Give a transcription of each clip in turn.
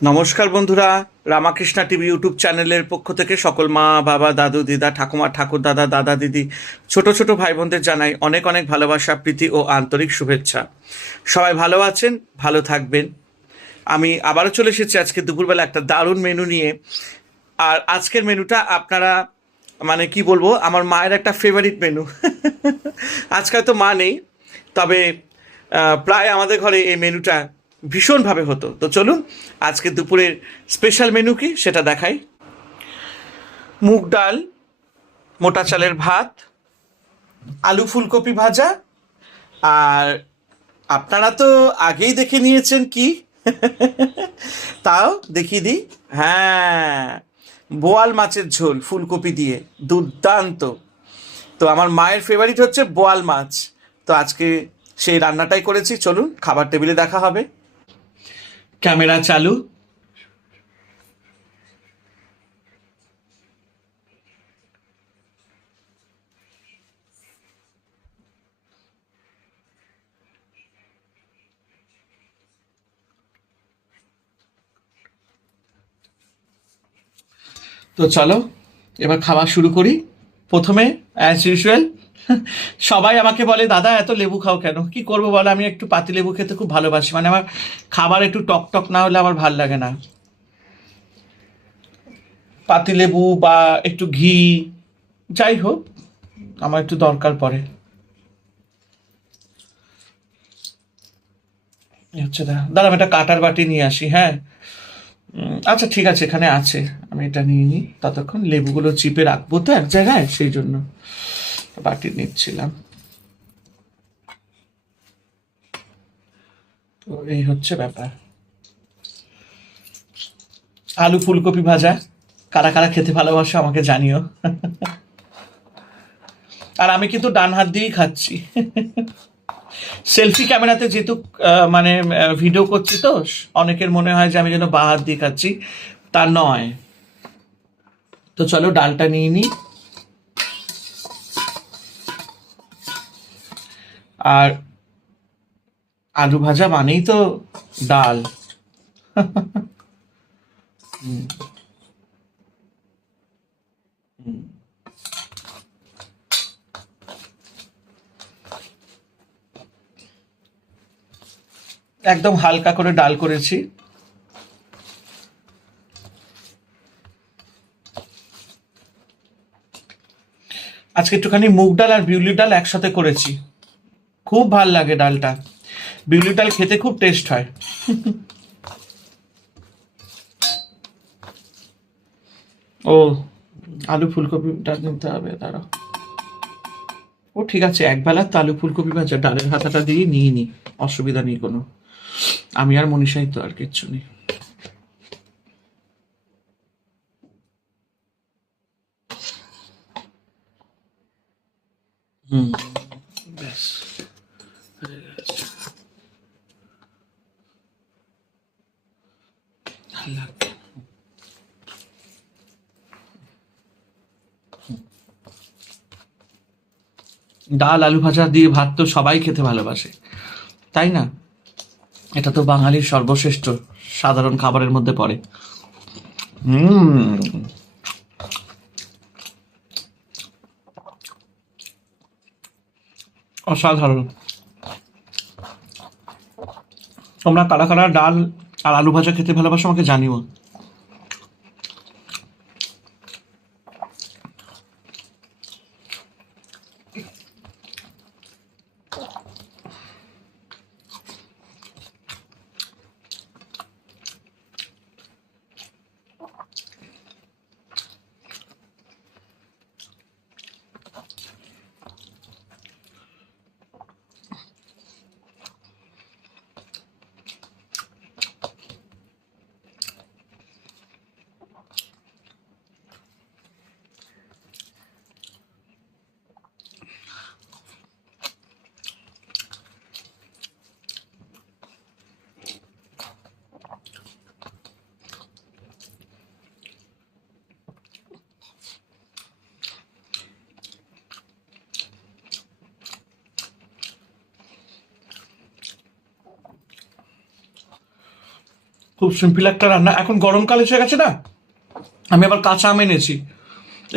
নমস্কার বন্ধুরা, Ramakrishna TV YouTube চ্যানেলের পক্ষ থেকে সকল মা বাবা দাদু দিদা ঠাকুমা ঠাকুর দাদা দাদা দিদি ছোট ছোট ভাই বোনদের জানাই অনেক অনেক ভালোবাসা প্রীতি ও আন্তরিক শুভেচ্ছা। সবাই ভালো আছেন, ভালো থাকবেন। আমি আবারও চলে এসেছি আজকে দুপুরবেলা একটা দারুণ মেনু নিয়ে। আর আজকের মেনুটা আপনারা মানে কি বলবো, আমার মায়ের একটা ফেভারিট মেনু। আজকাল তো মা নেই, তবে প্রায় আমাদের ঘরে এই মেনুটা ভীষণভাবে হতো। তো চলুন আজকে দুপুরের স্পেশাল মেনু কি সেটা দেখাই। মুগ ডাল, মোটা চালের ভাত, আলু ফুলকপি ভাজা, আর আপনারা তো আগেই দেখে নিয়েছেন কি, তাও দেখিয়ে দিই। হ্যাঁ, বোয়াল মাছের ঝোল ফুলকপি দিয়ে, দুর্দান্ত। তো আমার মায়ের ফেভারিট হচ্ছে বোয়াল মাছ। তো আজকে সেই রান্নাটাই করেছি, চলুন খাবার টেবিলে দেখা হবে। ক্যামেরা চালু। তো চলো এবার খাওয়া শুরু করি। প্রথমে অ্যাজ ইউজুয়াল সবাই আমাকে বলে, দাদা এত লেবু খাও কেন? কি করবো বলো, আমি একটু পাতি লেবু খেতে খুব ভালোবাসি, মানে আমার খাবার একটু টক টক না হলে আমার ভাল লাগে না। পাতি লেবু বা একটু ঘি, যাই হোক, আমার একটু দরকার পড়ে। হচ্ছে দাঁড়া, আমি একটা কাটার বাটি নিয়ে আসি। হ্যাঁ, আচ্ছা ঠিক আছে, এখানে আছে, আমি এটা নিয়ে নিই। ততক্ষণ লেবুগুলো চিপে রাখবো তো এক জায়গায়, সেই জন্য বাটি নিচ্ছিলাম। তো এই হচ্ছে ব্যাপার। আলু ফুলকপি ভাজা, কারা কারা খেতে ভালোবাসো আমাকে জানিও। আর আমি কিন্তু ডান হাত দিয়েই খাচ্ছি। সেলফি ক্যামেরাতে যেহেতু মানে ভিডিও করছি, তো অনেকের মনে হয় যে আমি যেন বাঁ হাত দিয়ে খাচ্ছি, তা নয়। তো চলো ডালটা নিয়ে নিই। আর আলু ভাজা মানেই তো ডাল। একদম হালকা করে ডাল করেছি। আজকে একটুখানি মুগ ডাল আর বিউলি ডাল একসাথে করেছি, খুব ভাল লাগে ডালটা। বিউলি ডাল খেতে খুব টেস্ট হয়। ও, আলু ফুলকপি ডাল নিতে হবে, দাঁড়াও। ও ঠিক আছে, একবেলা তো আলু ফুলকপি ভাজা ডালের হাতাটা দিয়ে নিয়ে নি, অসুবিধা নেই কোনো। আমি আর মনীষাই তো, আর কিচ্ছু নেই। হুম, ব্যাস হয়ে গেছে। ভাল লাগবে। ডাল আলু ভাজা দিয়ে ভাত তো সবাই খেতে ভালোবাসে, তাই না? এটা তো বাঙালির সর্বশ্রেষ্ঠ সাধারণ খাবারের মধ্যে পড়ে। হুম, অসাধারণ। তোমরা কারা কারা ডাল আর আলু ভাজা খেতে ভালোবাসো আমাকে জানিও। খুব সিম্পল একটা রান্না। এখন গরমকাল এসে গেছে না, আমি আবার কাঁচা আম এনেছি,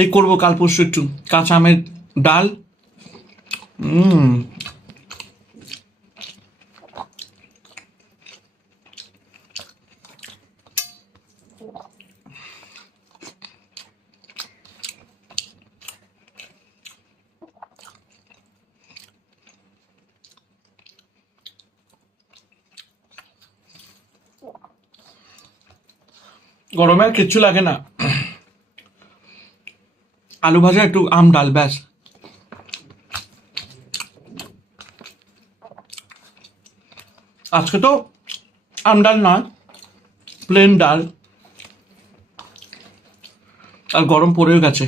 এই করবো কাল পরশু একটু কাঁচা আমের ডাল। হুম। গরমে আর কিচ্ছু লাগে না, আলু ভাজা একটু আম ডাল, ব্যাস। আজকে তো আম ডাল নয়, প্লেন ডাল, আর গরম পড়েও গেছে।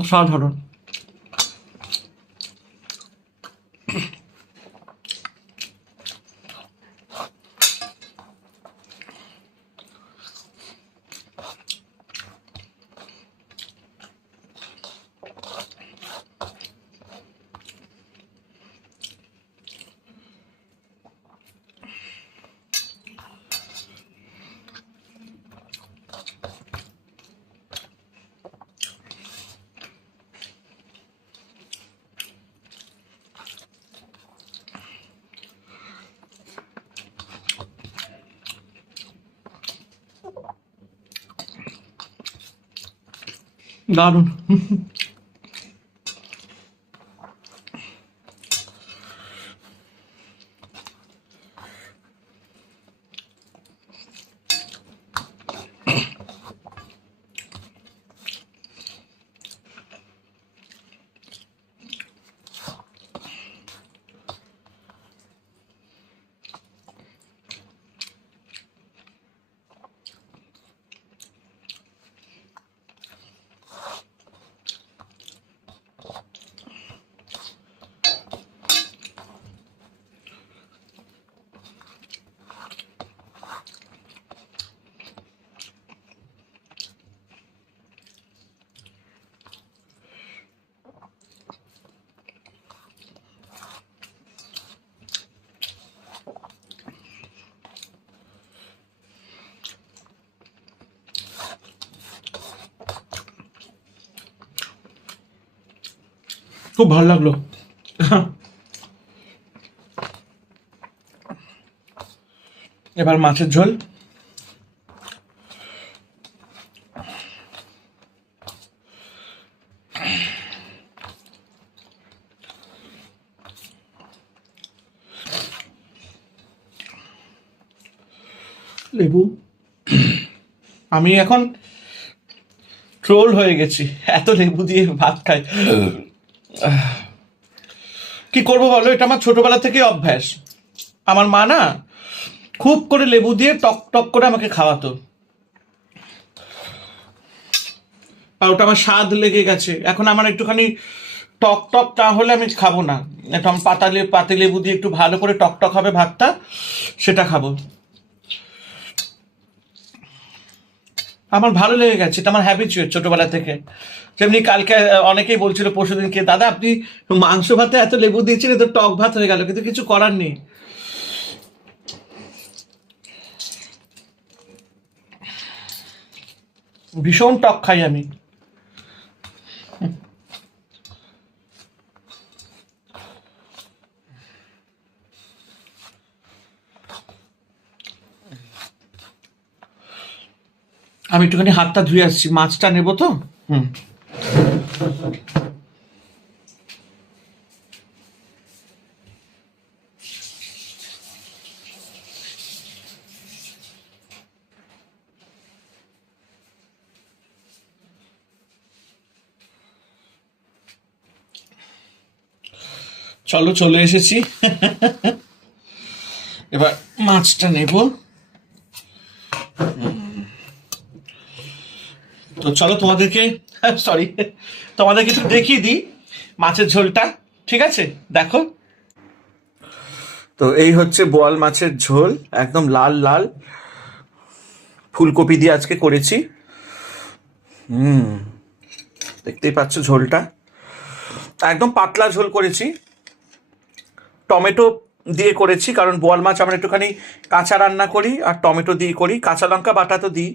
অসাধারণ। দারুণ। খুব ভালো লাগলো। এবার মাছের ঝোল। লেবু। আমি এখন ট্রোল হয়ে গেছি, এত লেবু দিয়ে ভাত খাই। কি করবো বলো, এটা আমার ছোটবেলা থেকে অভ্যাস। আমার মা না খুব করে লেবু দিয়ে টক টক করে আমাকে খাওয়াতো, আর ওটা আমার স্বাদ লেগে গেছে। এখন আমার একটুখানি টক টক না হলে আমি খাবো না। একটু আমি পাতি লেবু দিয়ে একটু ভালো করে টক টক হবে ভাতটা, সেটা খাবো। আমার ভালো লেগে গেছে, এটা আমার হ্যাবিচুয়েট ছোটবেলা থেকে। তেমনি কালকে অনেকেই বলছিল পরশুদিনকে, দাদা আপনি মাংস ভাতে এত লেবু দিয়েছিলেন তো টক ভাত হয়ে গেল, কিন্তু কিছু করার নেই। ভীষণ টক খাই আমি। আমি একটুখানি হাতটা ধুয়ে আসছি, মাছটা নেবো তো। হুম। চলো চলে এসেছি। এবার মাছটা নেব। তো চলো তোমাদেরকে একটু দেখিয়ে দিই মাছের ঝোলটা। ঠিক আছে, দেখো। তো এই হচ্ছে বোয়াল মাছের ঝোল, একদম লাল লাল, ফুলকপি দিয়ে আজকে করেছি। দেখতেই পাচ্ছ ঝোলটা, একদম পাতলা ঝোল করেছি। টমেটো দিয়ে করেছি, কারণ বোয়াল মাছ আমরা একটুখানি কাঁচা রান্না করি আর টমেটো দিয়ে করি, কাঁচা লঙ্কা বাটা তো দিই।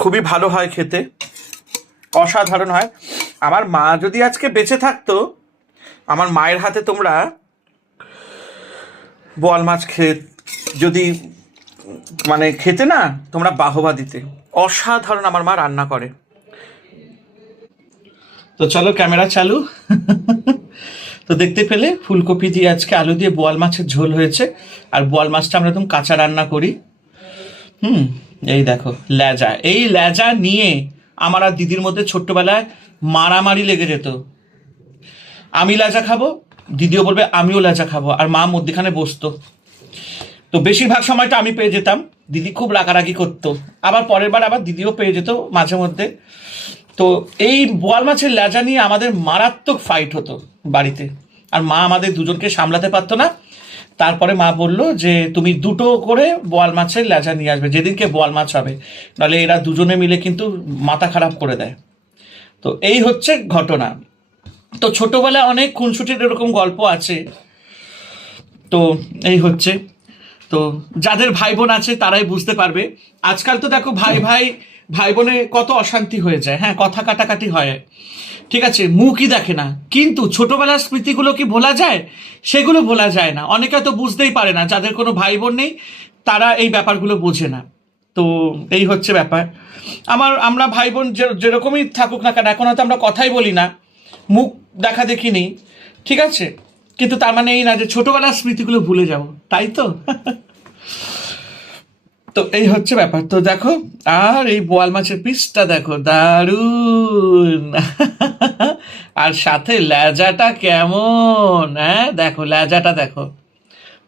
খুবই ভালো হয় খেতে, অসাধারণ হয়। আমার মা যদি আজকে বেঁচে থাকতো, আমার মায়ের হাতে তোমরা বোয়াল মাছ যদি মানে খেতে না, তোমরা বাহবা দিতে। অসাধারণ আমার মা রান্না করে। তো চলো ক্যামেরা চালু। তো দেখতে পেলে ফুলকপি দিয়ে আজকে আলু দিয়ে বোয়াল মাছের ঝোল হয়েছে। আর বোয়াল মাছটা আমরা একদম কাঁচা রান্না করি। এই দেখো লেজা, এই লেজা নিয়ে আমার আর দিদির মধ্যে ছোট্টবেলায় মারামারি লেগে যেত। আমি লেজা খাবো, দিদিও বলবে আমিও লেজা খাবো, আর মা মধ্যখানে বসতো। তো বেশিরভাগ সময়টা আমি পেয়ে যেতাম, দিদি খুব রাগারাগি করতো। আবার পরের বার আবার দিদিও পেয়ে যেত মাঝে মধ্যে। তো এই বোয়াল মাছের লেজা নিয়ে আমাদের মারাত্মক ফাইট হতো বাড়িতে। আর মা আমাদের দুজনকে সামলাতে পারতো না। তারপরে মা বলল যে তুমি দুটো করে বোয়াল মাছের লেজা নিয়ে আসবে যেদিনকে বোয়াল মাছ হবে, নাহলে এরা দুজনে মিলে কিন্তু মাথা খারাপ করে দেয়। তো এই হচ্ছে ঘটনা। তো ছোটবেলায় অনেক খুনসুটির এরকম গল্প আছে। তো এই হচ্ছে। তো যাদের ভাই বোন আছে তারাই বুঝতে পারবে। আজকাল তো দেখো ভাই ভাই ভাই বোনে কত অশান্তি হয়ে যায়, হ্যাঁ, কথা কাটাকাটি হয়, ঠিক আছে, মুখই দেখে না, কিন্তু ছোটবেলার স্মৃতিগুলো কি ভোলা যায়? সেগুলো ভোলা যায় না। অনেকে তো বুঝতেই পারে না, যাদের কোনো ভাই বোন নেই তারা এই ব্যাপারগুলো বোঝে না। তো এই হচ্ছে ব্যাপার। আমরা ভাই বোন যেরকমই থাকুক না কেন, এখন হয়তো আমরা কথাই বলি না, মুখ দেখা দেখি নেই, ঠিক আছে, কিন্তু তার মানে এই না যে ছোটবেলার স্মৃতিগুলো ভুলে যাব, তাই তো। তো এই হচ্ছে ব্যাপার। তো দেখো, আর এই বোয়াল মাছের পিসটা দেখো, দারুন। আর সাথে লেজাটা কেমন, হ্যাঁ দেখো লেজাটা দেখো,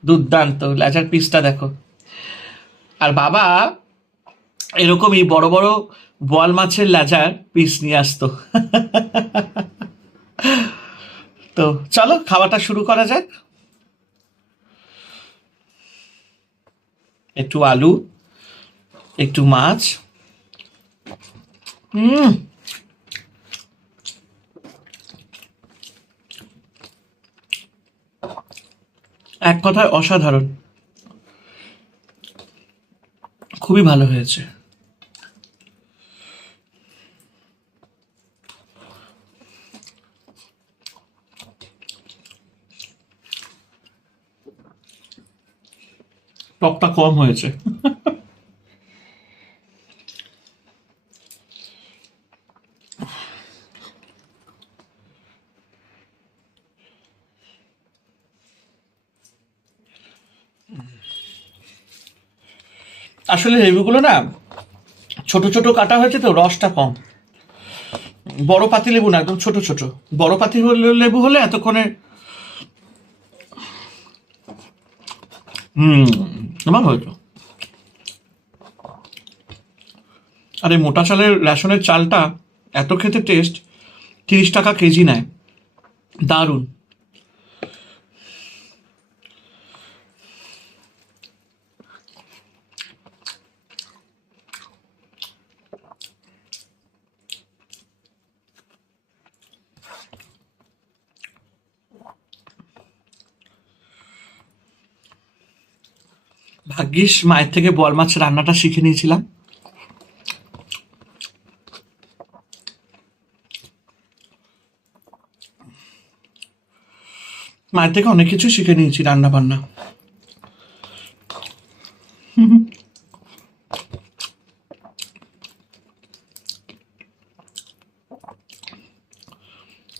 দুর্দান্ত লেজার পিসটা দেখো। আর বাবা এরকমই বড় বড় বোয়াল মাছের লেজার পিস নিয়ে আসতো। তো চলো খাওয়াটা শুরু করা যাক। একটু আলু, একটু মাছ। হুম, এক কথায় অসাধারণ, খুবই ভালো হয়েছে। টকটা কম হয়েছে। আসলে লেবুগুলো না ছোট ছোট কাটা হয়েছে, তো রসটা কম। বড় পাতি লেবু না, একদম ছোট ছোট। বড় পাতি লেবু হলে এতক্ষণে আমার হয়তো। আর এই মোটা চালের রেশনের চালটা এত খেতে টেস্ট, 30 টাকা কেজি নেয়, দারুণ। ভাগ্যিস মায়ের থেকে বোয়াল মাছ রান্নাটা শিখে নিয়েছিলাম। মায়ের থেকে অনেক কিছু শিখে নিয়েছি রান্না বান্না।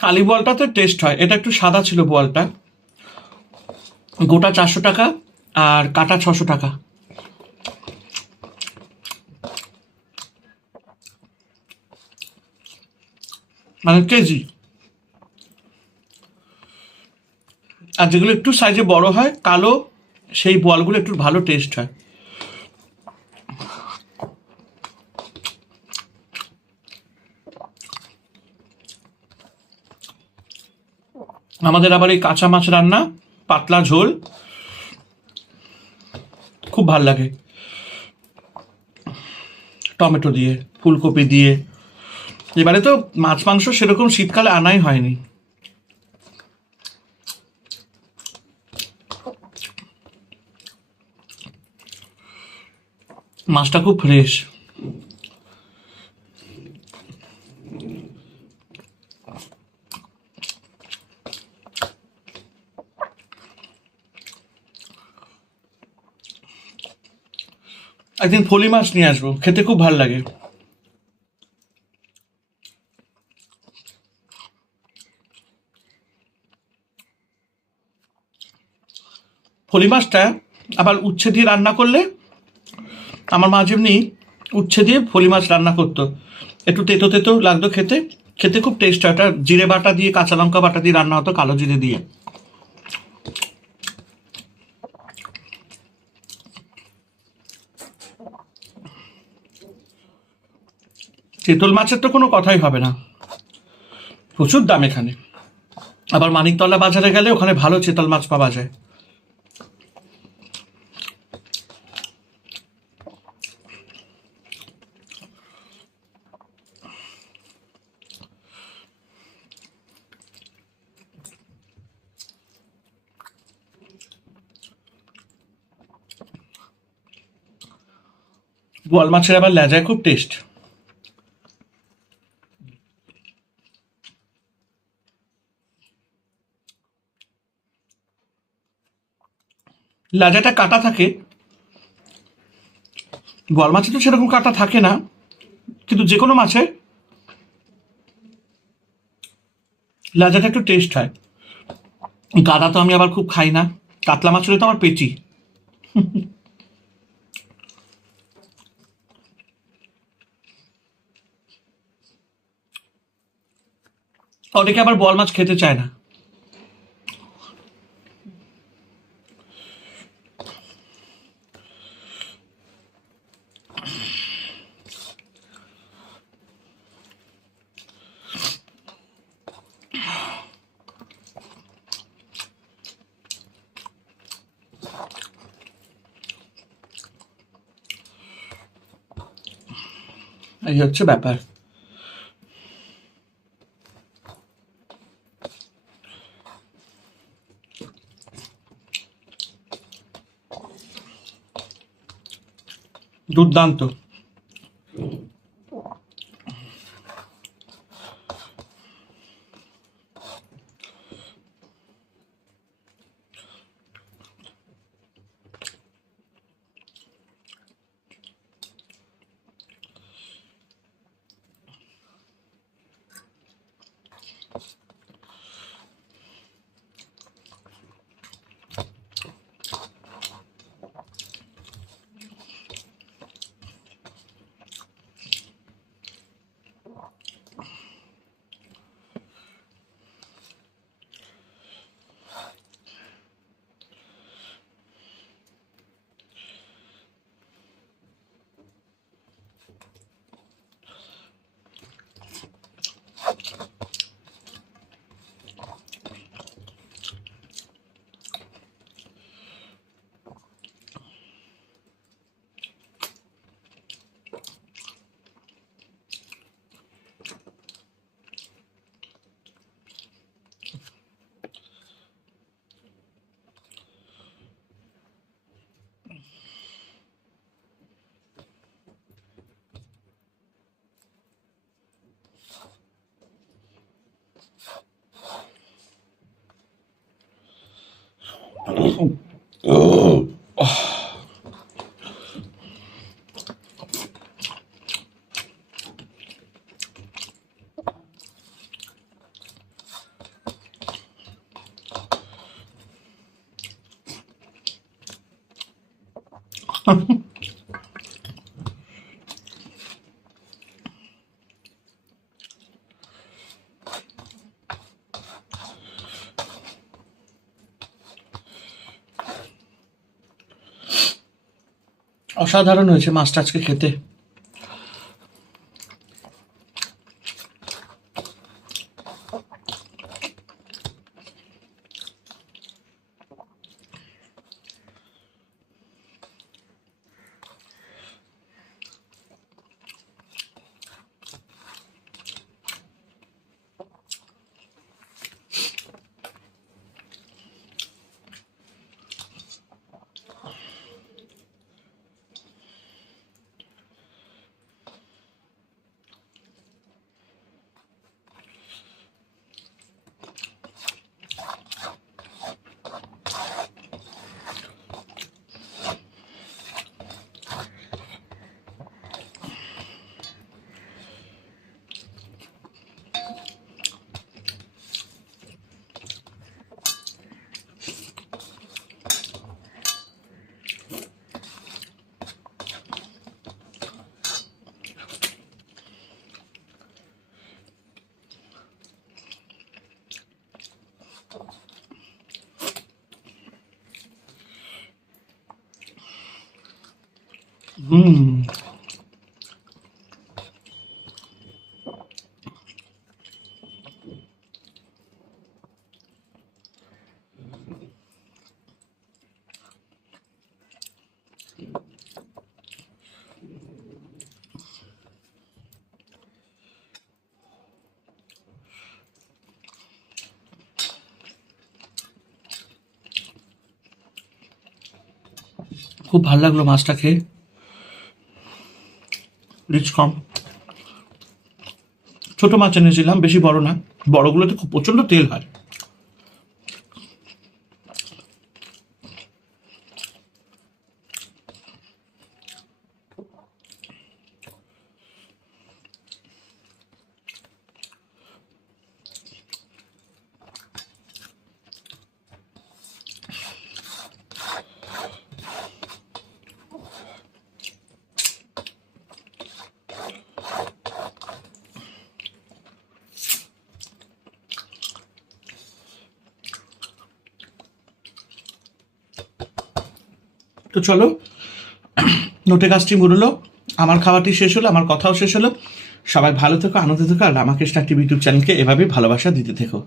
কালি বোয়ালটাতে টেস্ট হয়, এটা একটু সাদা ছিল বোয়ালটা। গোটা 400 টাকা আর কাটা 600 টাকা। মানে কেজি। আর যেগুলো একটু সাইজে বড় হয় কালো, সেই বলগুলো একটু ভালো টেস্ট হয়। আমাদের আবার এই কাঁচা মাছ রান্না, পাতলা ঝোল খুব ভাল লাগে, টমেটো দিয়ে, ফুলকপি দিয়ে। এবারে তো মাছ মাংস সেরকম শীতকালে আনাই হয়নি। মাছটা খুব ফ্রেশ। একদিন ফলি মাছ নিয়ে আসবো, খেতে খুব ভাল লাগে। ফলি মাছটা আবার উচ্ছে দিয়ে রান্না করলে, আমার মা যেমনি উচ্ছে দিয়ে ফলি মাছ রান্না করতো, একটু তেতো তেতো লাগতো খেতে, খেতে খুব টেস্ট হয়। ওটা জিরে বাটা দিয়ে, কাঁচা লঙ্কা বাটা দিয়ে রান্না হতো, কালো জিরে দিয়ে। চিতল মাছের তো কোনো কথাই হবে না, প্রচুর দাম এখানে। আবার মানিকতলা বাজারে গেলে ওখানে ভালো চিতল মাছ পাওয়া যায়। বোয়াল মাছের আবার লেজায় খুব টেস্ট। লেজাটা কাটা থাকে, বোয়াল মাছে তো সেরকম কাটা থাকে না, কিন্তু যে কোনো মাছে লেজাটা একটু টেস্ট হয়। গাদা তো আমি আবার খুব খাই না, কাতলা মাছ হলে তো আমার পেচি। অনেকে আবার বোয়াল মাছ খেতে চায় না। এই হচ্ছে ব্যাপার। দুর্দান্ত। অসাধারণ হয়েছে মাছটা আজকে খেতে। খুব ভালো লাগলো মাছটা খেয়ে, রিচ কম। ছোট মাছ এনেছিলাম, বেশি বড় না, বড়গুলোতে খুব প্রচন্ড তেল হয়। তো চলো, নোটে গাছটি মুড়লো, আমার খাওয়াটি শেষ হলো, আমার কথাও শেষ হলো। সবাই ভালো থেকো, আনন্দ থেকো, আর রামাকৃষ্ণ টিভি ইউটিউব চ্যানেলকে এভাবেই ভালোবাসা দিতে থেকো।